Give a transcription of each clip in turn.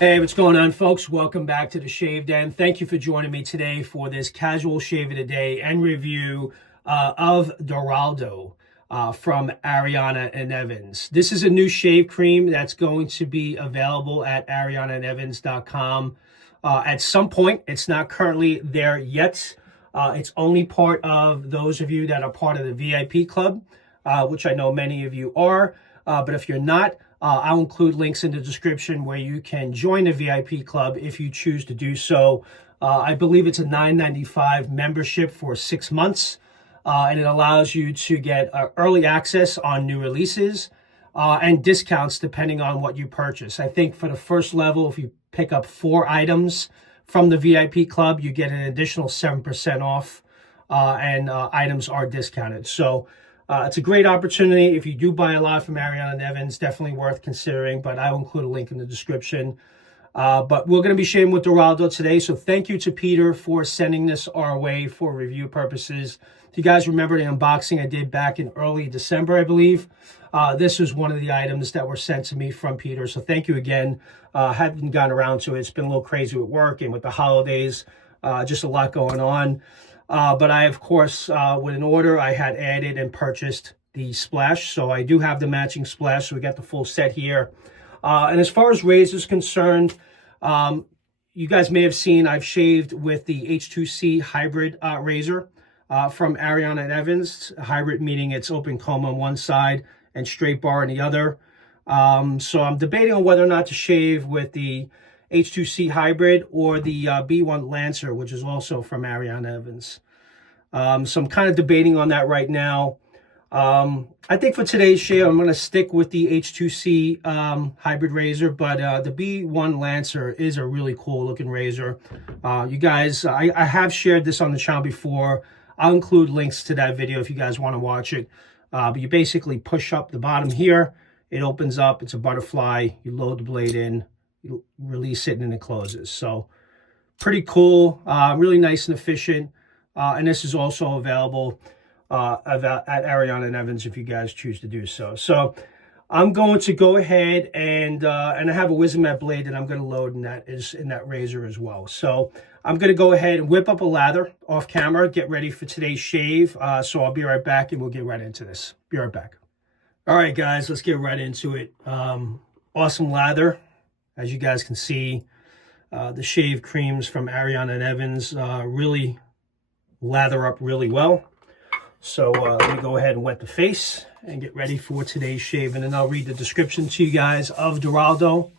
Hey, what's going on, folks? Welcome back to the Shave Den. Thank you for joining me today for this casual shave of the day and review of DORADO from Ariana Evans. This is a new shave cream that's going to be available at arianaevans.com at some point. It's not currently there yet. It's only part of those of you that are part of the VIP club, which I know many of you are. But if you're not, I'll include links in the description where you can join the VIP club if you choose to do so. I believe it's a $9.95 membership for 6 months, and it allows you to get early access on new releases and discounts depending on what you purchase. I think for the first level, if you pick up 4 items from the VIP club, you get an additional 7% off, and items are discounted. So it's a great opportunity. If you do buy a lot from Ariana Evans, definitely worth considering, but I will include a link in the description. But we're going to be shaving with DORADO today, so thank you to Peter for sending this our way for review purposes. If you guys remember the unboxing I did back in early December, I believe, this was one of the items that were sent to me from Peter, so thank you again. Haven't gotten around to it. It's been a little crazy with work and with the holidays, just a lot going on. But I, of course, with an order, I had added and purchased the splash. So I do have the matching splash. So we got the full set here. And as far as razors concerned, you guys may have seen I've shaved with the H2C hybrid razor from Ariana Evans. Hybrid meaning it's open comb on one side and straight bar on the other. So I'm debating on whether or not to shave with the H2C hybrid or the B1 Lancer, which is also from Ariana Evans. So I'm kind of debating on that right now. I think for today's shave, I'm going to stick with the H2C hybrid razor, but the B1 Lancer is a really cool looking razor. You guys, I have shared this on the channel before. I'll include links to that video if you guys want to watch it. But you basically push up the bottom here. It opens up. It's a butterfly. You load the blade in. You release it and it closes. So pretty cool, really nice and efficient. And this is also available at Ariana Evans if you guys choose to do so. So I'm going to go ahead and I have a Wisdom blade that I'm going to load in that razor as well. So I'm going to go ahead and whip up a lather off camera, get ready for today's shave. So I'll be right back and we'll get right into this. Be right back. All right, guys, let's get right into it. Awesome lather. As you guys can see, the shave creams from Ariana Evans really lather up really well. So let me go ahead and wet the face and get ready for today's shave. And then I'll read the description to you guys of DORADO.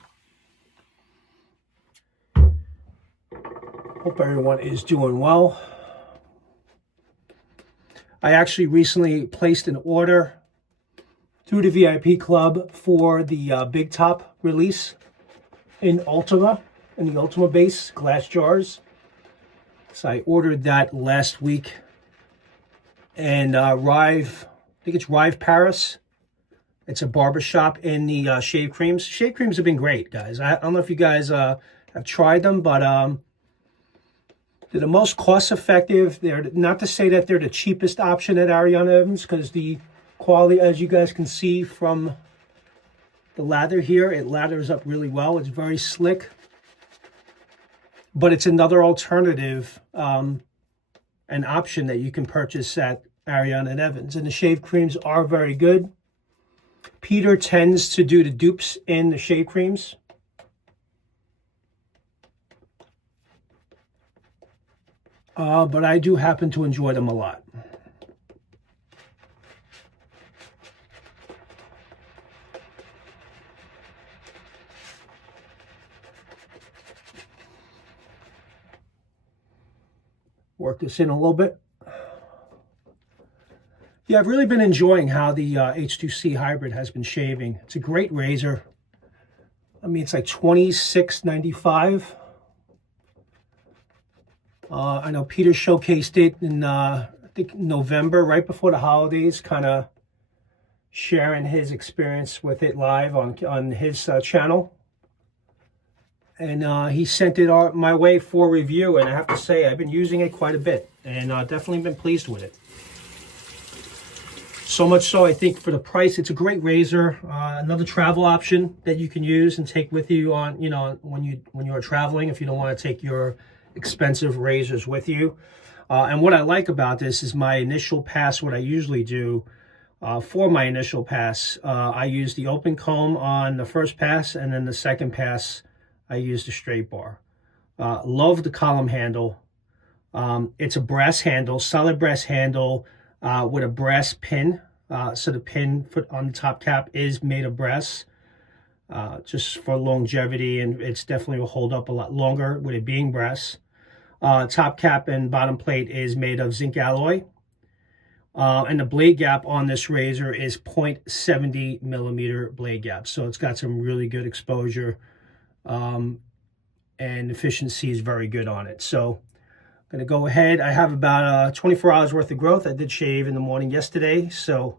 Hope everyone is doing well. I actually recently placed an order through the VIP club for the Big Top release in Ultima, in the Ultima base glass jars. So I ordered that last week. And Rive, I think it's Rive Paris. It's a barbershop in the shave creams. Shave creams have been great, guys. I don't know if you guys have tried them, but they're the most cost effective. They're not to say that they're the cheapest option at Ariana Evans, because the quality, as you guys can see from the lather here, it lathers up really well. It's very slick, but it's another alternative, an option that you can purchase at Ariana Evans. And the shave creams are very good. Peter tends to do the dupes in the shave creams. But I do happen to enjoy them a lot. Work this in a little bit. Yeah, I've really been enjoying how the H2C hybrid has been shaving. It's a great razor. I mean, it's like $26.95. I know Peter showcased it in, I think, November, right before the holidays, kind of sharing his experience with it live on his channel. And he sent it my way for review, and I have to say I've been using it quite a bit, and definitely been pleased with it. So much so, I think for the price, it's a great razor. Another travel option that you can use and take with you on, you know, when you are traveling, if you don't want to take your expensive razors with you. And what I like about this is my initial pass. What I usually do for my initial pass, I use the open comb on the first pass, and then the second pass, I use the straight bar. Love the column handle. It's a brass handle, solid brass handle. With a brass pin, so the pin on the top cap is made of brass, just for longevity, and it's definitely will hold up a lot longer with it being brass. Top cap and bottom plate is made of zinc alloy, and the blade gap on this razor is 0.70 millimeter blade gap, so it's got some really good exposure, and efficiency is very good on it. So going to go ahead. I have about 24 hours worth of growth. I did shave in the morning yesterday, so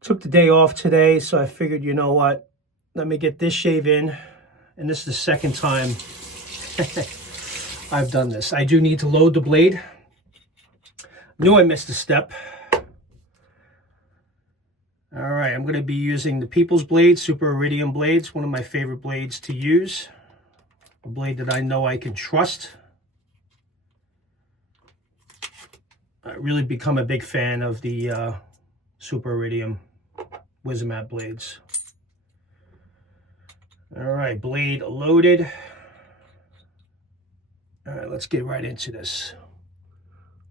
took the day off today. So I figured, you know what, let me get this shave in. And this is the second time I've done this. I do need to load the blade. Knew I missed a step. All right, I'm going to be using the People's Blade, Super Iridium blades, one of my favorite blades to use. A blade that I know I can trust. I really become a big fan of the Super Iridium Wizamat blades. All right, blade loaded. All right, let's get right into this.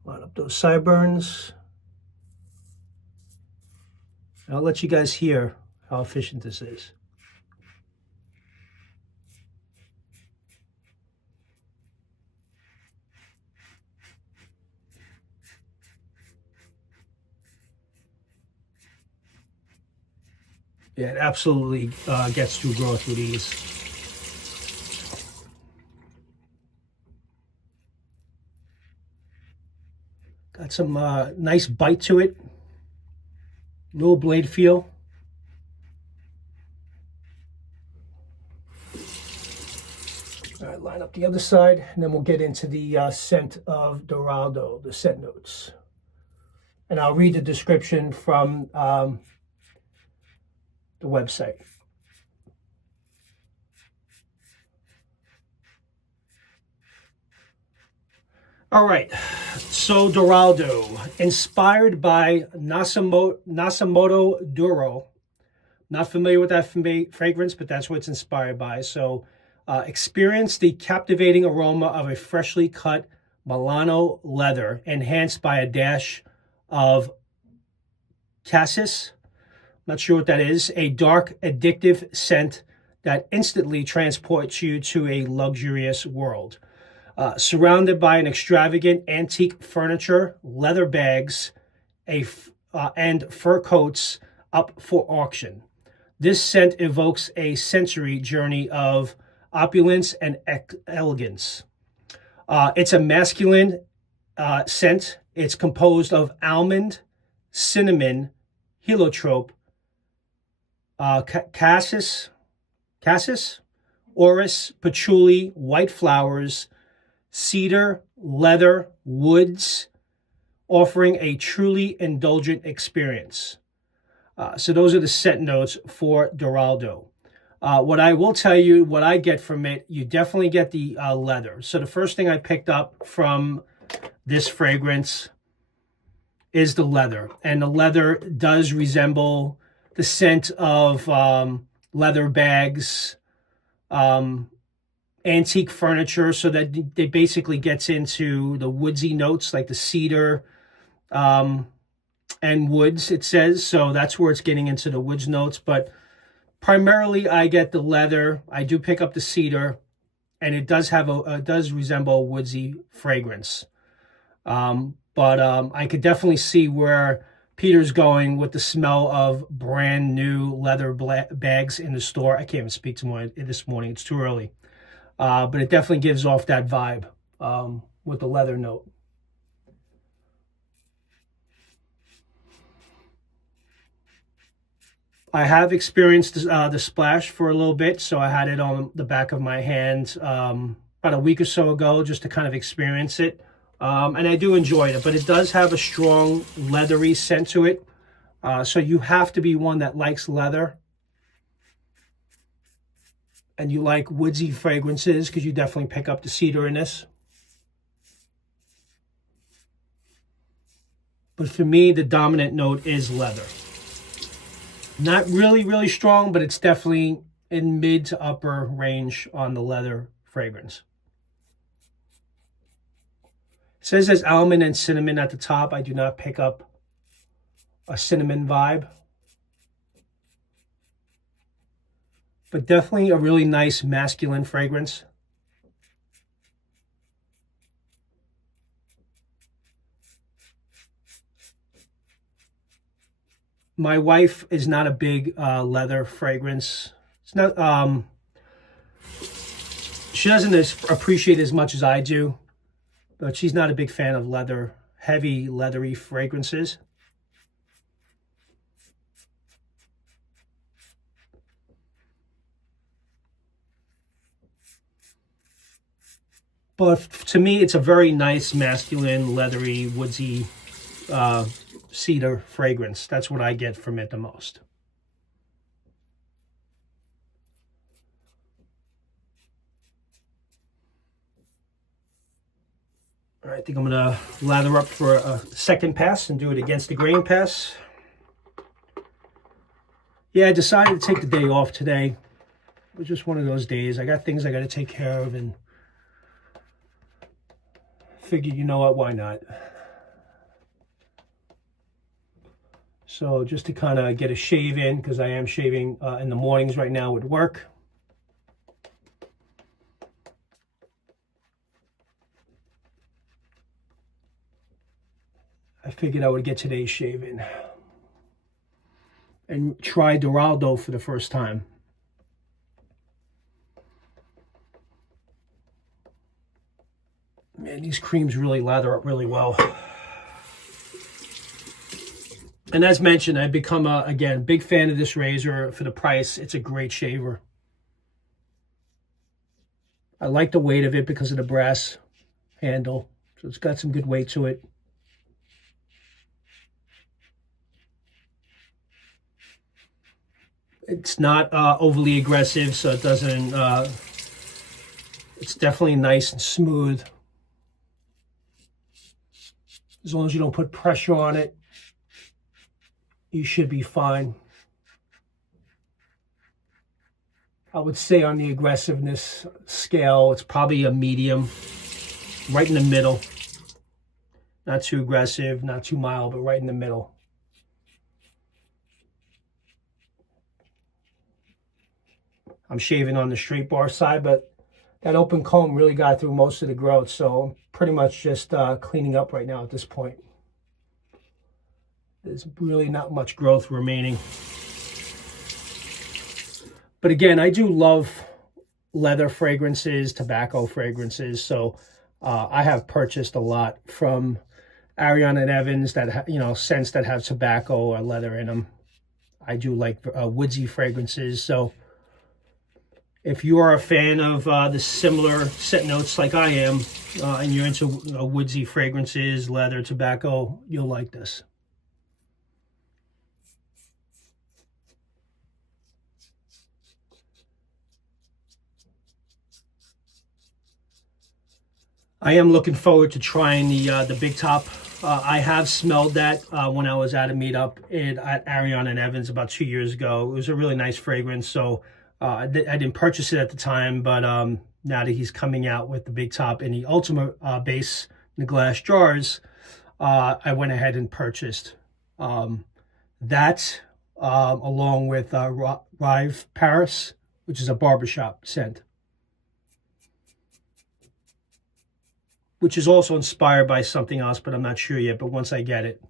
Line up those sideburns. I'll let you guys hear how efficient this is. Yeah, it absolutely gets through growth with ease. Got some nice bite to it. No blade feel. All right, line up the other side, and then we'll get into the scent of Dorado, the scent notes. And I'll read the description from the website. All right, so Dorado, inspired by Nasomatto Duro. Not familiar with that fragrance, but that's what it's inspired by. So experience the captivating aroma of a freshly cut Milano leather, enhanced by a dash of cassis. Not sure what that is. A dark, addictive scent that instantly transports you to a luxurious world. Surrounded by an extravagant antique furniture, leather bags, and fur coats up for auction. This scent evokes a sensory journey of opulence and elegance. It's a masculine scent. It's composed of almond, cinnamon, heliotrope, cassis, orris, patchouli, white flowers, cedar, leather, woods, offering a truly indulgent experience. So those are the scent notes for Dorado. What I will tell you, what I get from it, you definitely get the leather. So the first thing I picked up from this fragrance is the leather. And the leather does resemble the scent of leather bags, antique furniture, so that it basically gets into the woodsy notes like the cedar and woods, it says. So that's where it's getting into the woods notes. But primarily I get the leather. I do pick up the cedar, and it does have does resemble a woodsy fragrance. But I could definitely see where Peter's going with the smell of brand new leather bags in the store. I can't even speak to this morning. It's too early. But it definitely gives off that vibe with the leather note. I have experienced the splash for a little bit, so I had it on the back of my hand about a week or so ago just to kind of experience it. And I do enjoy it, but it does have a strong leathery scent to it. So you have to be one that likes leather and you like woodsy fragrances, because you definitely pick up the cedar in this. But for me, the dominant note is leather. Not really, really strong, but it's definitely in mid to upper range on the leather fragrance. It says there's almond and cinnamon at the top. I do not pick up a cinnamon vibe. But definitely a really nice masculine fragrance. My wife is not a big leather fragrance. It's not, she doesn't appreciate it as much as I do, but she's not a big fan of leather, heavy leathery fragrances. But to me, it's a very nice, masculine, leathery, woodsy cedar fragrance. That's what I get from it the most. All right, I think I'm going to lather up for a second pass and do it against the grain pass. Yeah, I decided to take the day off today. It was just one of those days. I got things I got to take care of, and figured, you know what, why not? So just to kind of get a shave in, because I am shaving in the mornings right now with work. I figured I would get today's shave in and try DORADO for the first time. Man, these creams really lather up really well. And as mentioned, I've become, again, big fan of this razor for the price. It's a great shaver. I like the weight of it because of the brass handle. So it's got some good weight to it. It's not overly aggressive, so it doesn't, it's definitely nice and smooth. As long as you don't put pressure on it, you should be fine. I would say on the aggressiveness scale, it's probably a medium, right in the middle. Not too aggressive, not too mild, but right in the middle. I'm shaving on the straight bar side, but that open comb really got through most of the growth, so I'm pretty much just cleaning up right now at this point. There's really not much growth remaining. But again, I do love leather fragrances, tobacco fragrances, so I have purchased a lot from Ariana Evans that, scents that have tobacco or leather in them. I do like woodsy fragrances, so if you are a fan of the similar scent notes like I am, and you're into woodsy fragrances, leather, tobacco, you'll like this. I am looking forward to trying the Big Top. I have smelled that when I was at a meetup at Ariana Evans about 2 years ago. It was a really nice fragrance, so I didn't purchase it at the time, but now that he's coming out with the Big Top in the Ultimate base in the glass jars, I went ahead and purchased that along with Rive Paris, which is a barbershop scent, which is also inspired by something else, but I'm not sure yet. But once I get it,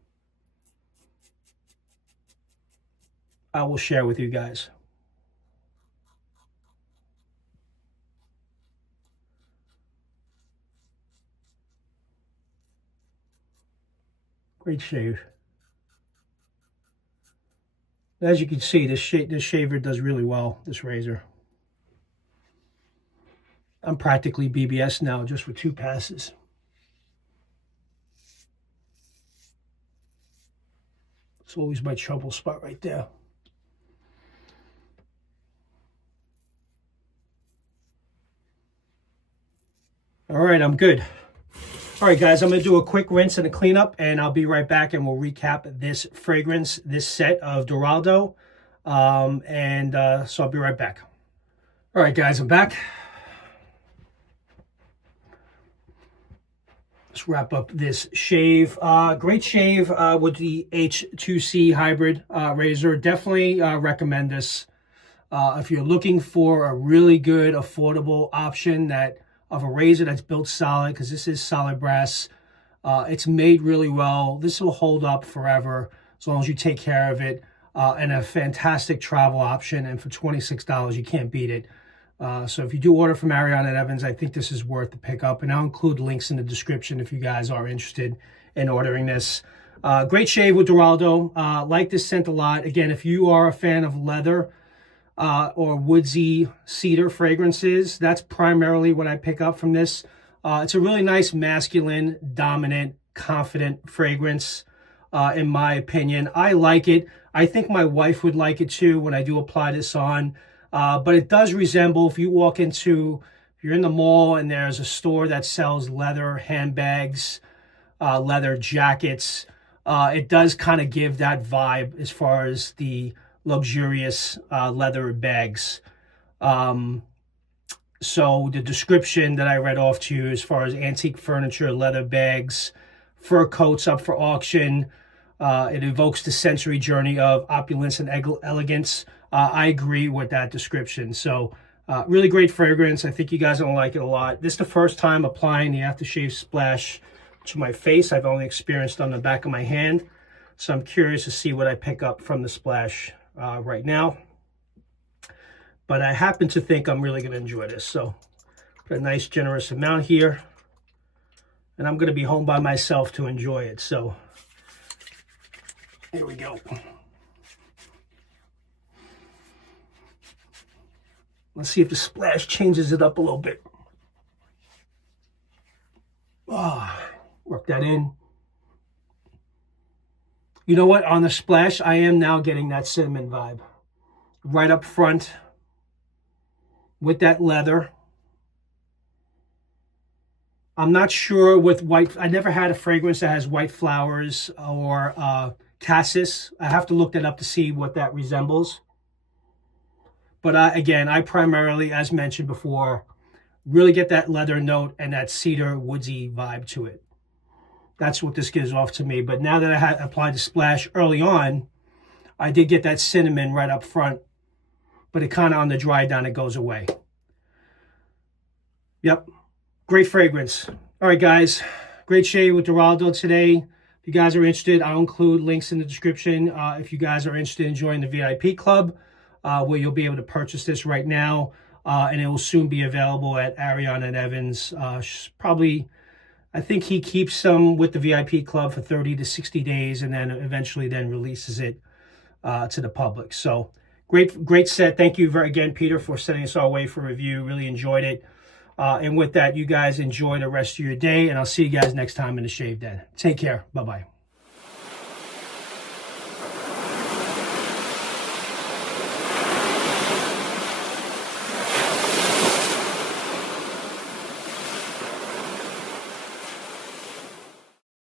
I will share with you guys. Great shave. As you can see, this shaver does really well, this razor. I'm practically BBS now just for 2 passes. It's always my trouble spot right there. All right, I'm good. All right, guys, I'm going to do a quick rinse and a cleanup, and I'll be right back, and we'll recap this fragrance, this set of Dorado. So I'll be right back. All right, guys, I'm back. Let's wrap up this shave. Great shave with the H2C hybrid razor. Definitely recommend this. If you're looking for a really good, affordable option of a razor that's built solid, because this is solid brass. It's made really well. This will hold up forever as long as you take care of it. And a fantastic travel option. And for $26, you can't beat it. So if you do order from Ariana Evans, I think this is worth the pickup. And I'll include links in the description if you guys are interested in ordering this. Great shave with Dorado. Like this scent a lot. Again, if you are a fan of leather or woodsy cedar fragrances, that's primarily what I pick up from this. It's a really nice, masculine, dominant, confident fragrance, in my opinion. I like it. I think my wife would like it too when I do apply this on. But it does resemble, if you walk into, if you're in the mall and there's a store that sells leather handbags, leather jackets, it does kind of give that vibe as far as the luxurious leather bags. So the description that I read off to you as far as antique furniture, leather bags, fur coats up for auction, it evokes the sensory journey of opulence and elegance. I agree with that description. So really great fragrance. I think you guys are going to like it a lot. This is the first time applying the aftershave splash to my face. I've only experienced on the back of my hand. So I'm curious to see what I pick up from the splash right now. But I happen to think I'm really going to enjoy this. So put a nice generous amount here. And I'm going to be home by myself to enjoy it. So here we go. Let's see if the splash changes it up a little bit. Work that in. You know what? On the splash, I am now getting that cinnamon vibe. Right up front with that leather. I'm not sure with white. I never had a fragrance that has white flowers or cassis. I have to look that up to see what that resembles. But again, I primarily, as mentioned before, really get that leather note and that cedar woodsy vibe to it. That's what this gives off to me. But now that I had applied the splash early on, I did get that cinnamon right up front. But it kind of on the dry down, it goes away. Yep. Great fragrance. All right, guys. Great shave with Dorado today. If you guys are interested, I'll include links in the description. If you guys are interested in joining the VIP club, where you'll be able to purchase this right now. And it will soon be available at Ariana Evans. Probably, I think he keeps them with the VIP club for 30 to 60 days and then eventually then releases it to the public. So great set. Thank you again, Peter, for sending us our way for review. Really enjoyed it. And with that, you guys enjoy the rest of your day, and I'll see you guys next time in the Shave Den. Take care. Bye-bye.